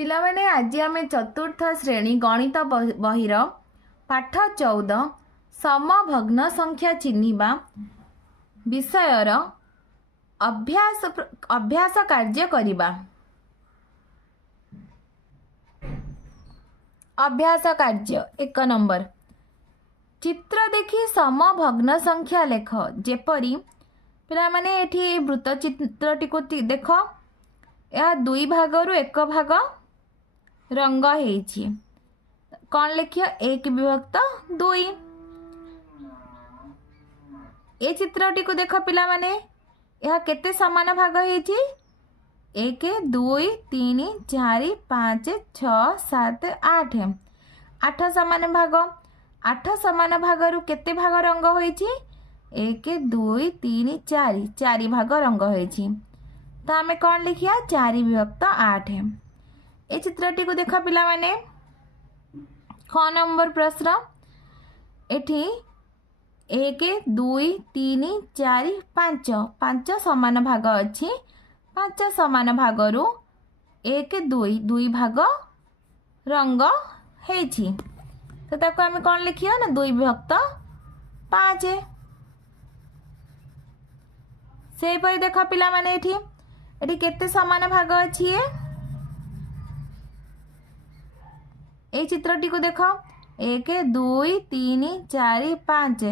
ପିଲାମାନେ ଆଜି ଆମେ ଚତୁର୍ଥ ଶ୍ରେଣୀ ଗଣିତ ବହିର ପାଠ 14 ସମଭଗ୍ନ ସଂଖ୍ୟା ଚିହ୍ନିବା ବିଷୟର ଅଭ୍ୟାସ କାର୍ଯ୍ୟ କରିବା। ଅଭ୍ୟାସ କାର୍ଯ୍ୟ 1 ନମ୍ବର, ଚିତ୍ର ଦେଖି ସମଭଗ୍ନ ସଂଖ୍ୟା ଲେଖ। ଯେପରି ପିଲାମାନେ ଏଠି ବୃତ୍ତ ଚିତ୍ରଟିକୁ ଦେଖ, ଏହା 2 ଭାଗରୁ 1 ଭାଗ रंग हेछि। कौन लिखियो 1 विभक्त 2। ए चित्रटी को देख पिला माने यह केते समान भाग हेछि 1 2 3 4 5 6 7 8 8 समान भाग। 8 समान भाग रु केते भाग रंग होइछि 1 2 3 4 4 भाग रंग होइछि। तो आमे कौन लिखिया 4 विभक्त 8। ए चित्रटी को देख पिला माने 6 नंबर प्रश्न एठी 1 2 3 4 5 5 समान भाग अछि। 5 समान भाग रु 1 2 2 भाग रंग हेछि। तो ताको आमे कोन लिखिया ना 2 विभक्त 5। से पई देख पिला माने एठी केते समान भाग अछि। ए चित्रटी को देख 1 2 3 4 5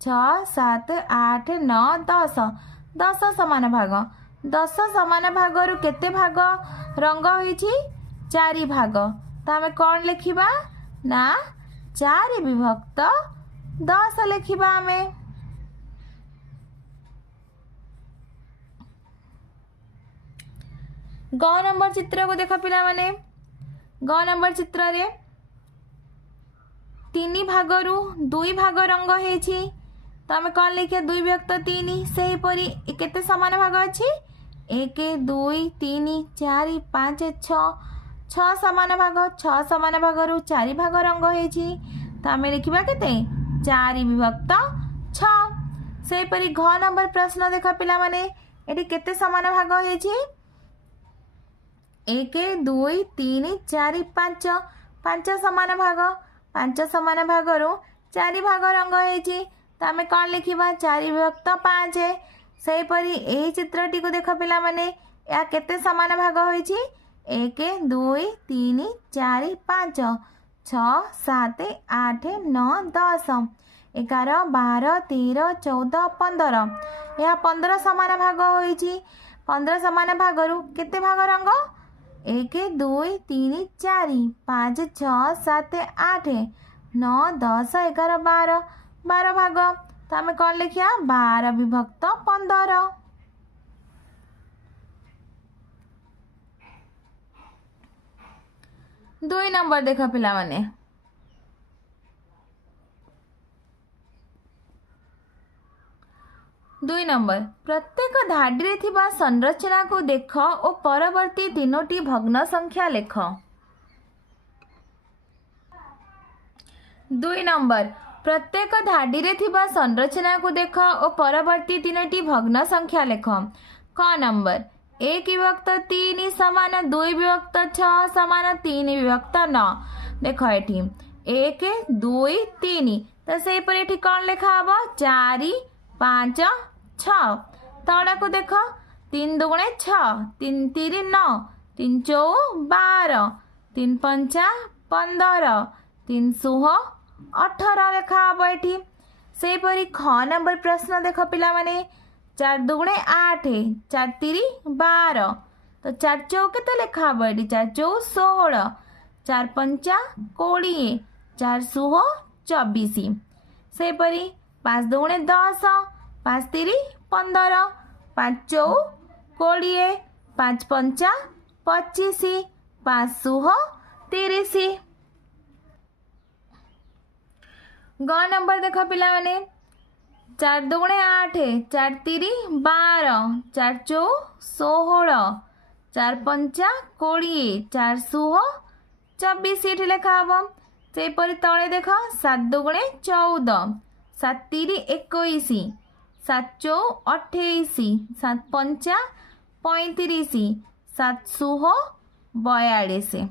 6 7 8 9 10 10 समान भाग। 10 समान भाग रु केते भाग रंग होइछि 4 भाग। तो हमें कौन लिखिबा ना 4 विभक्त 10 लिखिबा। हमें ग नंबर चित्र को देख पिला माने ग नंबर चित्र रे 3 भाग रु 2 भाग रंग हेछि। तो हमें कौन लिखे 2 विभक्त 3। से परी केते समान भाग अछि 1 2 3 4 5 6 6 समान भाग। 6 समान भाग रु 4 भाग रंग हेछि। तो हमें लिखिबा केते 4 विभक्त 6। से परी घ नंबर प्रश्न देखा पिला माने एठी केते समान भाग हेछि 1 2 3 4 5 5 समान भाग। 5 समान भाग रु 4 भाग रंग हेछि। तो आमे कौन लिखिबा 4 विभक्त 5। से परी एही चित्रटी को देख पिला माने या केते समान भाग होइछि 1 2 3 4 5 6 7 8 9 10 11 12 13 14 15 या 15 समान भाग होइछि। 15 समान भाग रु केते भाग रंग 1 2 3 4 5 6 7 8 9 10 11 12 12 भाग। तो आमे कौन लिखिया 12 विभक्त 15। दुई नंबर देख पिला माने 2 नंबर, प्रत्येक धाडी रे थिबा संरचना को देख और परवर्ती 3टी भग्न संख्या लेख। 2 नंबर, प्रत्येक धाडी रे थिबा संरचना को देख और परवर्ती 3टी भग्न संख्या लेख। क नंबर 1 विभक्त 3 समान 2 विभक्त 6 समान 3 विभक्त 9। देख एठी 1 2 3। तो से पर एठी कौन लेखा हबो 4 5 6। तड़ा को देख 3 दुगुणे 6 3 3 9 3 4 12 3 5 15 3 16 18 लेखा हबो एठी। से परी ख नंबर प्रश्न देख पिला माने 4 दुगुणे 8 4 3 12। तो 4 चौ केते लेखा हबो एठी 4 चौ 16 4 5 20 4 16 24। से परी 5 दुगुणे 10 5 3 15 5 चौ 20 5 5 25 5 16 30। ग नंबर देख पिला माने 4 दुगुणे 8 4 3 12 4 चौ 16 4 5 20 4 16 24 एठी लेखा हबो। से परी तळे देख 7 दुगुणे 14 7 3 21 7 चौ 28 7 5 35 7 16 42।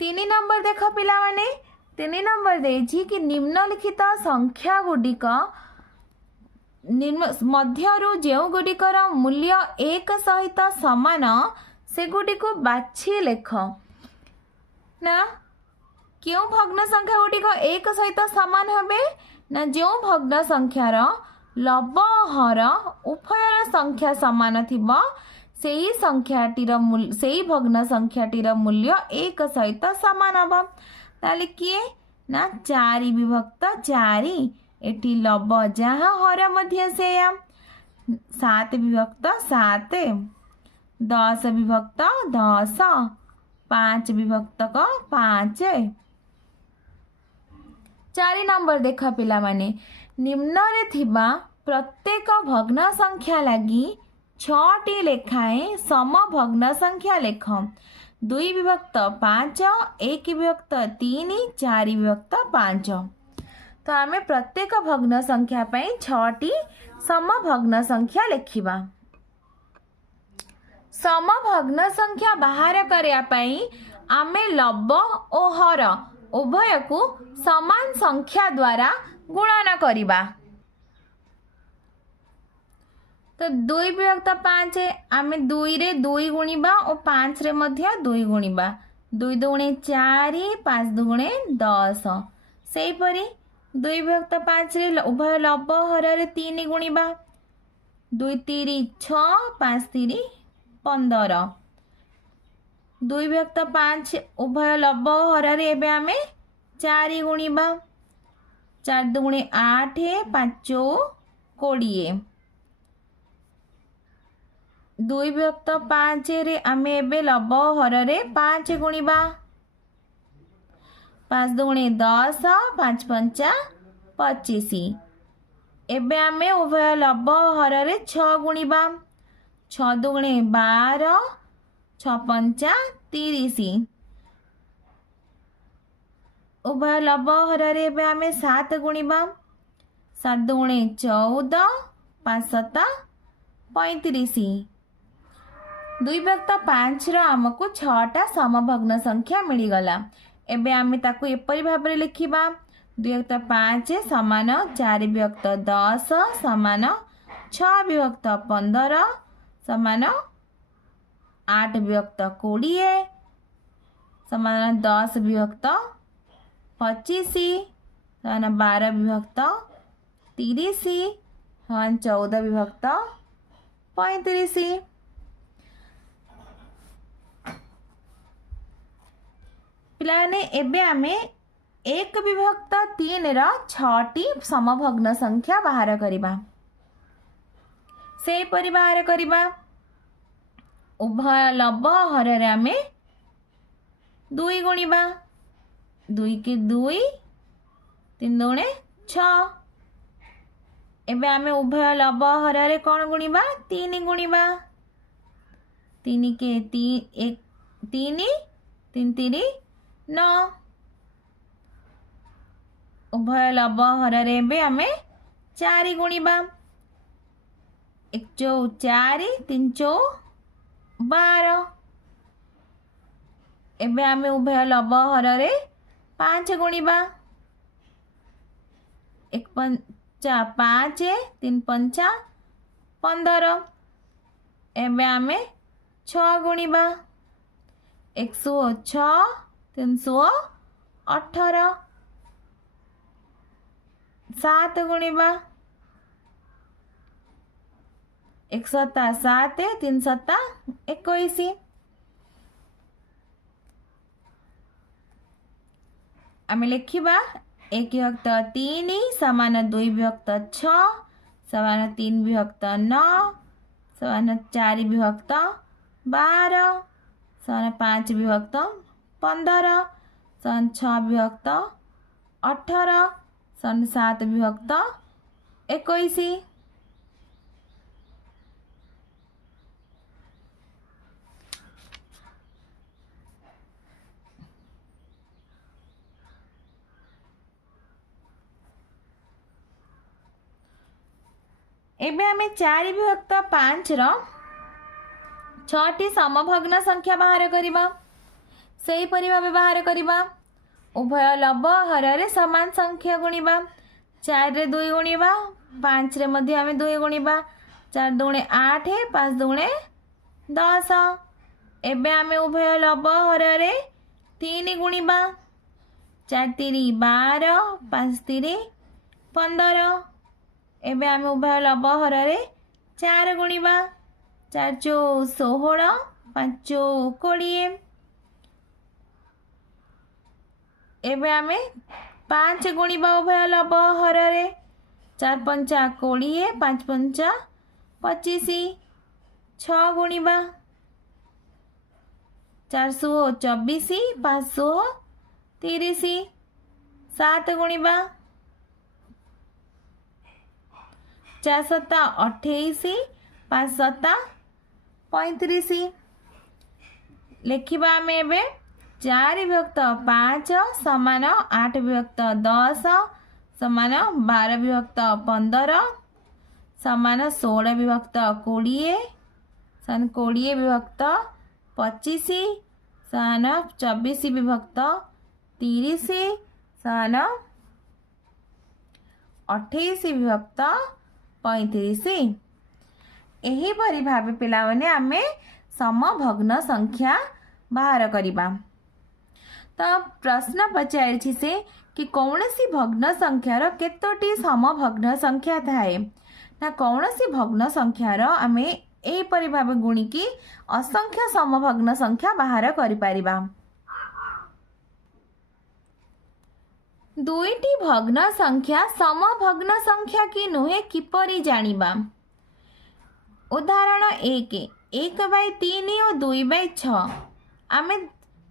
3 नंबर देख पिलामाने 3 नंबर देछि कि निम्नलिखित संख्या गुडिक मध्यरु जेउ गुडिकर मूल्य 1 सहित समान से गुडिक बाछि लेख ना क्यों भग्न संख्या गुडिक 1 सहित समान हबे ना जो भग्न संख्यार लव हर उभयर संख्या समान थिबा सेही संख्याटीर मूल्य सेही भग्न संख्याटीर मूल्य 1 सहित समान हबो ताले किए ना 4 विभक्त 4 एटी लव जहाँ हर मध्य से 7 विभक्त 7 10 विभक्त 10 5 विभक्त 5। 4 नंबर देख पिला माने निम्न रे थिबा प्रत्येक भग्न संख्या लगी 6टी लेखाएं सम भग्न संख्या लेख 2 विभक्त 5 1 विभक्त 3 4 विभक्त 5। तो आमे प्रत्येक भग्न संख्या पई 6टी सम भग्न संख्या लेखिबा। सम भग्न संख्या बाहर करिया पई आमे लव ओ हर उभय को समान संख्या द्वारा गुणन करिबा। तो 2 विभक्त 5 आमे 2 रे 2 गुणिबा और 5 रे मध्य 2 गुणिबा 2 दुगुणे 4 5 दुगुणे 10 सेही परी 2 विभक्त 5 रे उभय लव हर रे 3 गुणिबा 2 3 6 5 3 15 2 विभक्त 5 उभय लव हर रे एबे आमे 4 गुणिबा 4 दुगुणे 8 5 20 2 विभक्त 5 रे आमे एबे लव हर रे 5 गुणिबा 5 दुगुणे 10 5 5 25 एबे आमे उभय लव हर रे 6 गुणिबा 6 दुगुणे 12 6 5 30 उभय लव हर रे एबे आमे 7 गुणिबा 7 दुगुणे 14 5 7 35 2 विभक्त 5 रो आमको 6टा समभग्न संख्या मिली गला। एबे आमे ताकू एपरि भाबरे लिखिबा 2 विभक्त 5 समान 4 विभक्त 10 समान 6 विभक्त 15 समान 8 विभक्त 20 समान 10 विभक्त 25 समान 12 विभक्त 30 समान 14 विभक्त 35। पिलाने एबे आमे 1 विभक्त 3 रा 6टी समभग्न संख्या बाहर करिबा से परि बाहर करिबा उभय लव हर रे आमे 2 गुणिबा 2 के 2 3 दुणे 6 एबे आमे उभय लव हर रे कोन गुणिबा 3 गुणिबा 3 के 3 1 3 3 3 9 उभय लव हर रे बे आमे 4 गुणिबा 1 चौ 4 3 चौ 12 एबे आमे उभय लव हर रे 5 गुणिबा 1 5 5 3 5 15 एबे आमे 6 गुणिबा 106 318 7 गुणिबा 1 7 7 3 7 21 आमे लिखिबा 1 विभक्त 3 समान 2 विभक्त 6 समान 3 विभक्त 9 समान 4 विभक्त 12 समान 5 विभक्त 15 समान 6 विभक्त 18 समान 7 विभक्त 21। एबे आमे 4 विभक्त 5 रो छटी समभग्न संख्या बाहर करबा सेही परि भाबे बाहर करबा उभय लब हर समान संख्या गुणिबा 4 रे 2 गुणिबा 5 रे मध्ये आमे 2 गुणिबा 4 दुणे 8 5 दुणे 10 एबे आमे उभय लब हर 3 गुणिबा 4 3 12 5 3 15 एबे आमे उभय लब हर 4 गुणिबा 4 चौ 16 5 चौ 20 एबे आमे 5 गुणिबा उभय लब हर 4 पंचा 20 5 पंचा 25 6 गुणिबा 424 530 7 गुणिबा 4 7 28 5 7 35 लिखिबा आमे एबे 4 विभक्त 5 समान 8 विभक्त 10 समान 12 विभक्त 15 समान 16 विभक्त 20 समान 20 विभक्त 25 समान 24 विभक्त 30 समान 28 विभक्त 35 एही परि भाबे पिला माने आमे समभग्न संख्या बाहर करिबा। तो प्रश्न पचारि से कि कौनसी भग्न संख्यार केतोटी समभग्न संख्या थाए ना कौनसी भग्न संख्यार आमे एही परि भाबे गुणिकी असंख्य समभग्न संख्या बाहर करि परिबा। दुईटी भग्न संख्या समभग्न संख्या की नुहे किपरि जानिबा। उदाहरण 1/3 और 2/6 आमे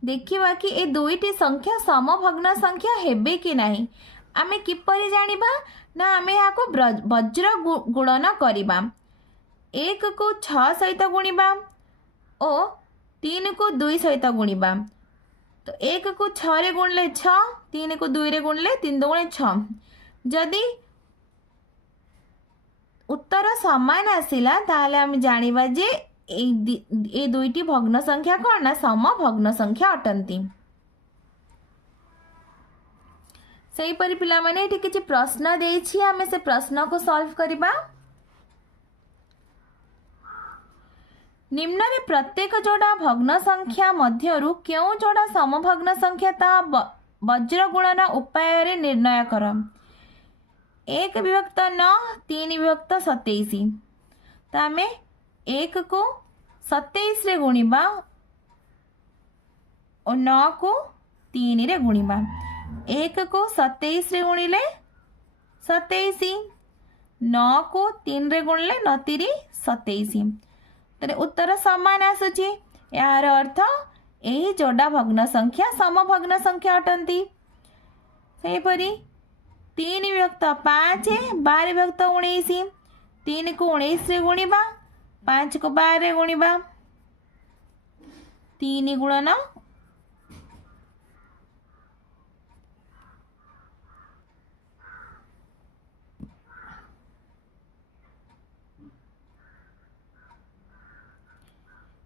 देखिबा कि ए दुईटी संख्या समभग्न संख्या हेबे कि नाही। आमे किपरि जानिबा ना आमे याको वज्र गुणन करिबा 1 को 6 सहित गुणिबा और 3 को 2 सहित गुणिबा। तो 1 को 6 रे गुणले 6 3 को 2 रे गुणले 3 दुणे 6 जदि उत्तर समान आसिला ताले आमे जानिबा जे ए दुईटी भग्न संख्या कौन ना समभग्न संख्या अटंती। सही परि पिला माने एठी किछि प्रश्न देछि आमे से प्रश्न को सॉल्व करिबा। निम्न रे प्रत्येक जोड़ा भग्न संख्या मध्यरु केउ जोड़ा समभग्न संख्या ता वज्र गुणन उपाय रे निर्णय कर। 1 विभक्त 9 3 विभक्त 27 तो आमे 1 को 27 रे गुणिबा और 9 को 3 रे गुणिबा। 1 को 27 रे गुणिले 27 9 को 3 रे गुणले 9 3 27 तरे उत्तर समान आसुची। यार अर्थ एही जोड़ा भग्न संख्या समभग्न संख्या अटंती। सेही परी 3 विभक्त 5 12 विभक्त 19 3 को 19 रे गुणिबा 5 को 12 रे गुणिबा 3 गुणन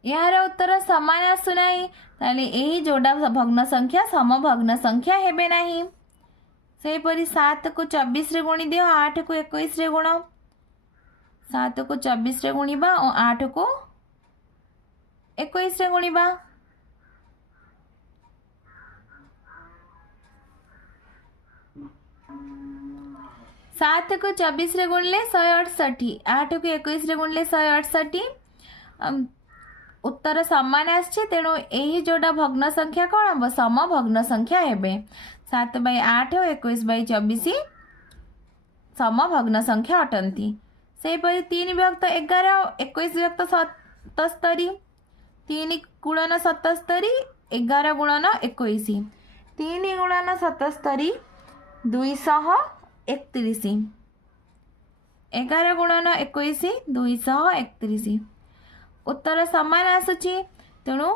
यार उत्तर समान आसुनाही ताले एही जोड़ा भग्न संख्या समभग्न संख्या हेबे नाही। सेही परी 7 को 24 रे गुणी दियो 8 को 21 रे गुण 7 को 24 रे गुणिबा और 8 को 21 रे गुणिबा। सात को 24 रे गुणले 168 8 को 21 रे गुणले 168 उत्तर समान आछे तेणु एही जोड़ा भग्न संख्या कौन हम समभग्न संख्या हेबे 7/8 और 21/24 समभग्न संख्या अटंती। सेहीपरि 3 विभक्त 11 21 विभक्त 77 3 गुणन 77 11 गुणन 21 3 गुणन 77 231 11 गुणन 21 231 उत्तर समान आसुची तेणु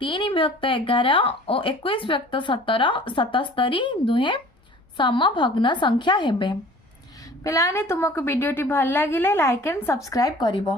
3 विभक्त 11 और 21 विभक्त 77 दुहे समभग्न संख्या हेबे। पिलाने तुमको वीडियोटी भल लगिले लाइक एंड सब्सक्राइब करिवो।